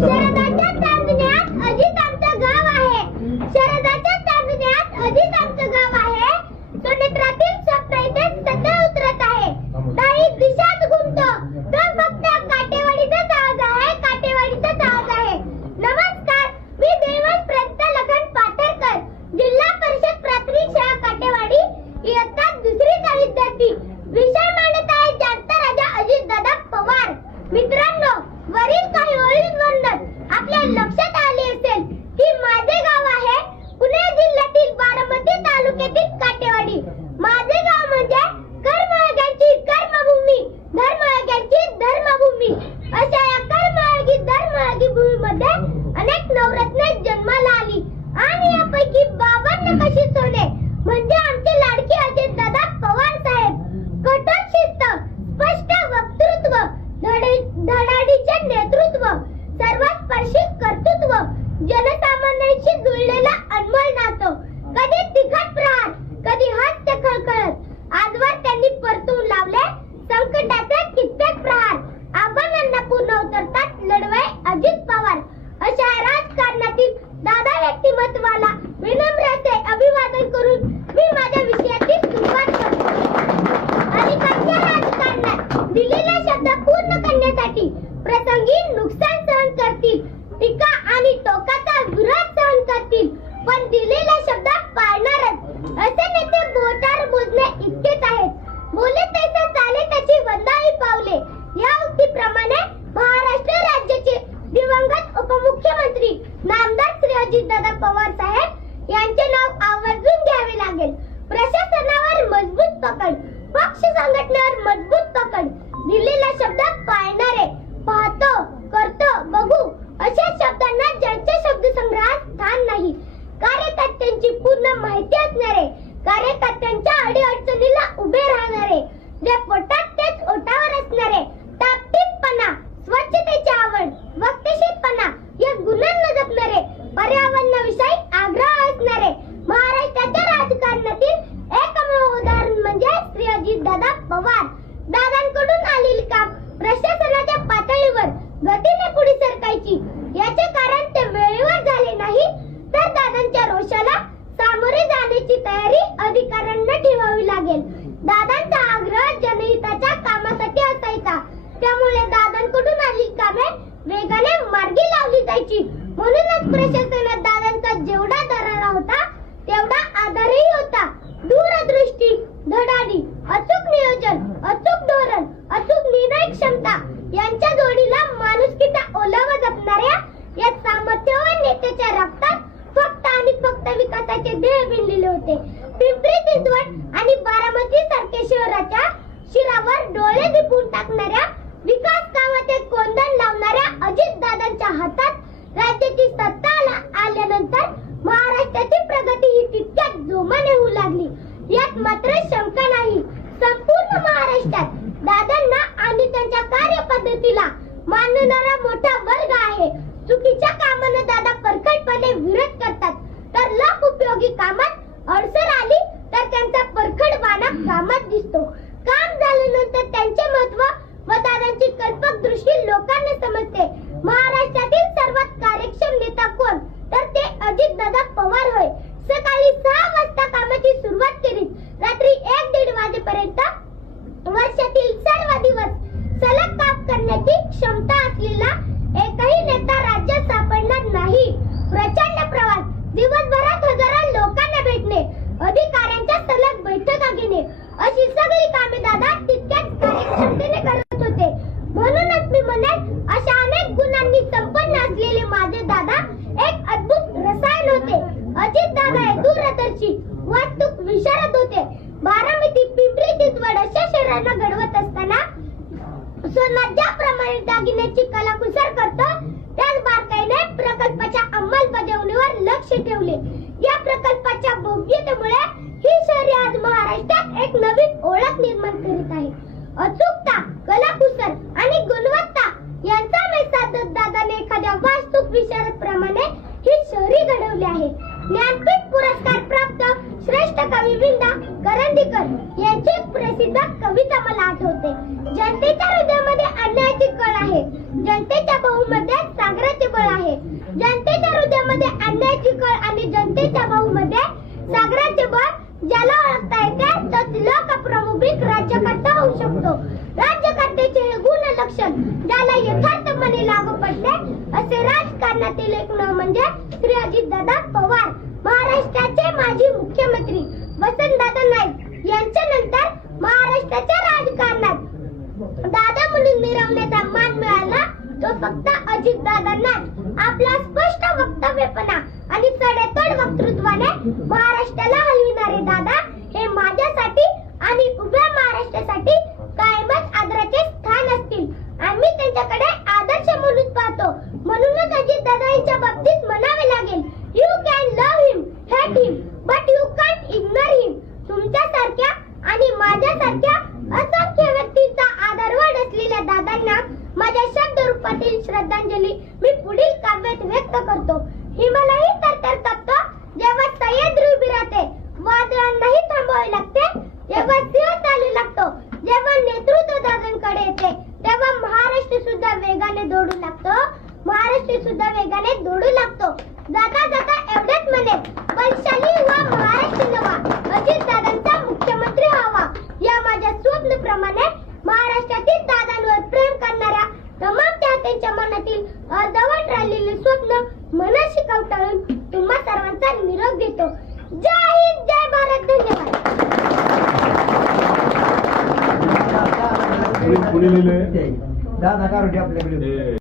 शरदाच्या चांदण्यात अजित आमचं गाव आहे. शरदाच्या चांदण्यात अजित आमचं गाव आहे. सोनेत्रातील स्वप्न इथे सध्या उतरत आहे. दाही दिशात घुमतो तो फक्त काटेवाडीचाच आवाज आहे. काटेवाडीचाच आवाज आहे. नमस्कार, मी देवश प्रज्ञा लखन पाटरकर, जिल्हा परिषद प्राथमिक शाळा काटेवाडी, इयत्ता दुसरीचा विद्यार्थी. विषय मांडत आहे जास्त राजा अजितदादा पवार. मित्रांनो, वरील काही ओळींवरून आपल्या लक्षात आले असेल की माझे गाव आहे पुणे जिल्ह्यातील बारामती तालुक्यातील काटेवाडी. माझे गाव म्हणजे कर्मयोग्यांची कर्मभूमी, धर्मयोग्यांची धर्मभूमी. अशा या कर्मयोगी धर्मयोगी भूमीमध्ये अनेक नवरत्ने जन्माला आली आणि यापैकी बाबांना कशी सोने म्हणजे आमचे लाडके अजितदादा पवार साहेब. कठोर शिस्त, स्पष्ट वक्तृत्व, धडाडीचे नेतृत्व, सर्वस्पर्शी कर्तृत्व, जनसामान्यांशी जुळलेला अनमोल नातं. कधी तिखट प्रहार, कधी हास्य खळखळत, आजवर त्यांनी परतून लावले संकटाचे कित्येक प्रहार. आव्हानांना पूर्ण उतरतात लढवय अजित पवार. अशा राजकारणातील दादा व्यक्तिमत्वाला विनम्रते अभिवादन करून मी माझ्या विषयाची सुरुवात करतो. अलीकडच्या राजकारणात दिलेला शब्द पूर्ण करण्यासाठी प्रसंगी नुकसान सहन करतील, टीका आणि टोकाचा विरोध सहन करतील, पण दिलेला शब्द पाळणारच. असे नेते बोटावर मोजणे इतकेच आहेत. बोले तैसे चाले त्याची वंदाळी पावले. या उक्तीप्रमाणे महाराष्ट्र राज्याचे दिवंगत उपमुख्यमंत्री नामदार श्री अजितदादा पवार साहेब यांचे नाव आवर्जून घ्यावे लागेल. प्रशासनावर मजबूत पकड, पक्ष संघटनेवर मजबूत पकड, दिलेला शब्द पाळणारे, पाहतो, करतो, बघू अशा शब्दांना ज्यांच्या शब्दसंग्रहात स्थान नाही, कार्यकर्त्यांची पूर्ण माहिती असणारे, कार्यकर्त्यांच्या अडीअडचणीला उभे राहणारे, जे पोटात तेच ओठावर असणारे, टापटीपणा, स्वच्छतेची आवड, वक्तशीरपणा या गुणांना जपणारे, पर्यावरणाविषयी आग्रह असणारे. महाराष्ट्राच्या राजकारणातील एकमेव उदाहरण म्हणजे श्री अजितदादा पवार. दादांकडून आलेली काम प्रशासनाच्या पातळीवर गतीने पुढे सरकायची. याचे कारण ते वेळेवर झाले नाही, तर दादांच्या रोषाला सामोरे जाण्याची तयारी अधिकाऱ्यांना ठेवावी लागेल. दादांचा आग्रह जनहिताच्या कामासाठी असायचा, त्यामुळे दादांकडून आलेली कामे वेगाने मार्गी लावली जायची. म्हणूनच प्रशासनात दादांचा जेवढा दरारा होता तेवढा आधारही होता. दूरदृष्टी, धडाडी, अचूक नियोजन, अचूक धोरण, अचूक निर्णय क्षमता यांच्या जोडीला माणुसकीचा ओलावा जपणाऱ्या या सामर्थ्यवान नेत्याच्या रक्तात फक्त आणि फक्त विकासाचे ध्येय विणलेले होते. पिंपरी चिंचवड आणि बारामती सारख्या शहराच्या शिरावर डोळे दिपून टाकणाऱ्या विकास कामाचे कोंदण लावणाऱ्या अजितदादांच्या हातात राज्याची सत्ता आल्यानंतर महाराष्ट्राची प्रगती ही तितक्याच जोमाने होऊ लागली. यात मात्र शंका नाही. संपूर्ण महाराष्ट्रात दादांना आणि त्यांच्या कार्यपद्धतीला मानणारा मोठा वर्ग आहे. चुकीच्या कामांना दादा परखडपणे विरोध करतात, तर लोक उपयोगी कामात अडचण आली तर त्यांचा परखडपणा कामात दिसतो. काम झाल्यानंतर त्यांचे महत्व व दादांची कल्पक दृष्टी लोकांना समजते. महाराष्ट्रातील सर्वात कार्यक्षम नेता कोण, तर ते अजितदादा पवार होय. सकाळी 6 वाजता कामाची सुरुवात केली, रात्री 1-1:30 वाजेपर्यंत वर्षातील सर्व दिवस सलग काम करण्याची क्षमता असलेला एकही नेता राज्यात सापडणार नाही. प्रचंड प्रवास, दिवसभरात हजारो लोकांना भेटणे, अधिकाऱ्यांच्या सलग बैठका घेणे अशी सगळी कामे दादा तितक्याच कार्यक्षमतेने करत होते. म्हणूनच मी म्हणेन, अशा अनेक गुणांनी संपन्न असलेले माझे दादा एक अद्भुत रसायन होते. अजित दादा हे दूरदर्शी, वास्तूक विशारद होते. बारामती, पिंपरी चिंचवड अशा शहरांना घडवत असताना सोना ज्याप्रमाणे दागिन्याची कलाकुसर करतो, त्याच बारकाईने प्रकल्पाच्या अंमलबजावणीवर लक्ष ठेवले. या प्रकल्पाच्या भव्यतेमुळे ही शहरे आज महाराष्ट्रात एक नवीन ओळख निर्माण करीत आहे. अचूकता, कलाकुसर आणि गुणवत्ता यांचा मेळ दादाने एखाद्या वास्तूक विशारद प्रमाणे ही शहरी घडवली आहे. ज्ञानपीठ पुरस्कार प्राप्त श्रेष्ठ कवी विंदा करंदीकर यांची प्रसिद्ध कविता मला आठवते. जनतेच्या हृदयामध्ये अन्यायाची कळ आहे, जनतेच्या बहुमध्यात सागराचे आहे. जनतेच्या हृदयामध्ये अन्यायाची कळ आणि जनतेच्या भाऊमध्ये सागराचे बळ ज्याला ओळखता येते तोच लोकप्रमुख राज्यकर्ता होऊ शकतो. राज्यकर्त्याचे हे गुण लक्षण ज्याला यथार्थपणे लागू पडले असे राजकारणातील एक नाव म्हणजे श्री अजितदादा पवार. महाराष्ट्राचे माजी मुख्यमंत्री वसंतदादा नाईक यांच्यानंतर महाराष्ट्राच्या राजकारणात दादा म्हणून मिरवण्याचा मान मिळाला तो फक्त अजितदादांना. आपला स्पष्ट वक्तव्यपणा आणि सडेतोड वक्तृत्वाने महाराष्ट्राला हलविणारे दादा हे माझ्यासाठी आणि उभ्या महाराष्ट्रासाठी कायमच आदराचे स्थान असतील. आम्ही त्यांच्याकडे आदर्श म्हणून पाहतो. म्हणूनच अजितदादा यांच्या बाबतीत म्हणावे लागेल, you can love him, hate him, but you can't ignore him. तुमच्यासारख्या आणि माझ्यासारख्या असंख्य व्यक्तींचा आदरवड असलेल्या दादांना माझ्या शब्द रूपातील श्रद्धांजली मी पुढील काव्यात व्यक्त करतो. हिमालयही तरतर कापतो जेव्हा सह्याद्री उभी राहते. वादळांनाही थांबावे लागते जेव्हा सिंह चालू लागतो. जेव्हा नेतृत्व दादांकडे येते तेव्हा महाराष्ट्र सुद्धा वेगाने दौडू लागतो. महाराष्ट्र सुद्धा वेगाने दौडू लागतो. जाता जाता एवढेच म्हणे, बलशाली हुआ महाराष्ट्र नवा, अजित दादांचा मुख्यमंत्री व्हावा. या माझ्या स्वप्नप्रमाणे महाराष्ट्रातील दादांवर प्रेम करणाऱ्या तमाम चाहत्यांच्या मनातील अर्धवट राहिलेले स्वप्न मनाशी कवटाळून तुम्हा सर्वांचा निरोप देतो. जय हिंद, जय भारत, धन्यवाद. पुढे लिहिलंय दादा कारुटे आपल्याकडे.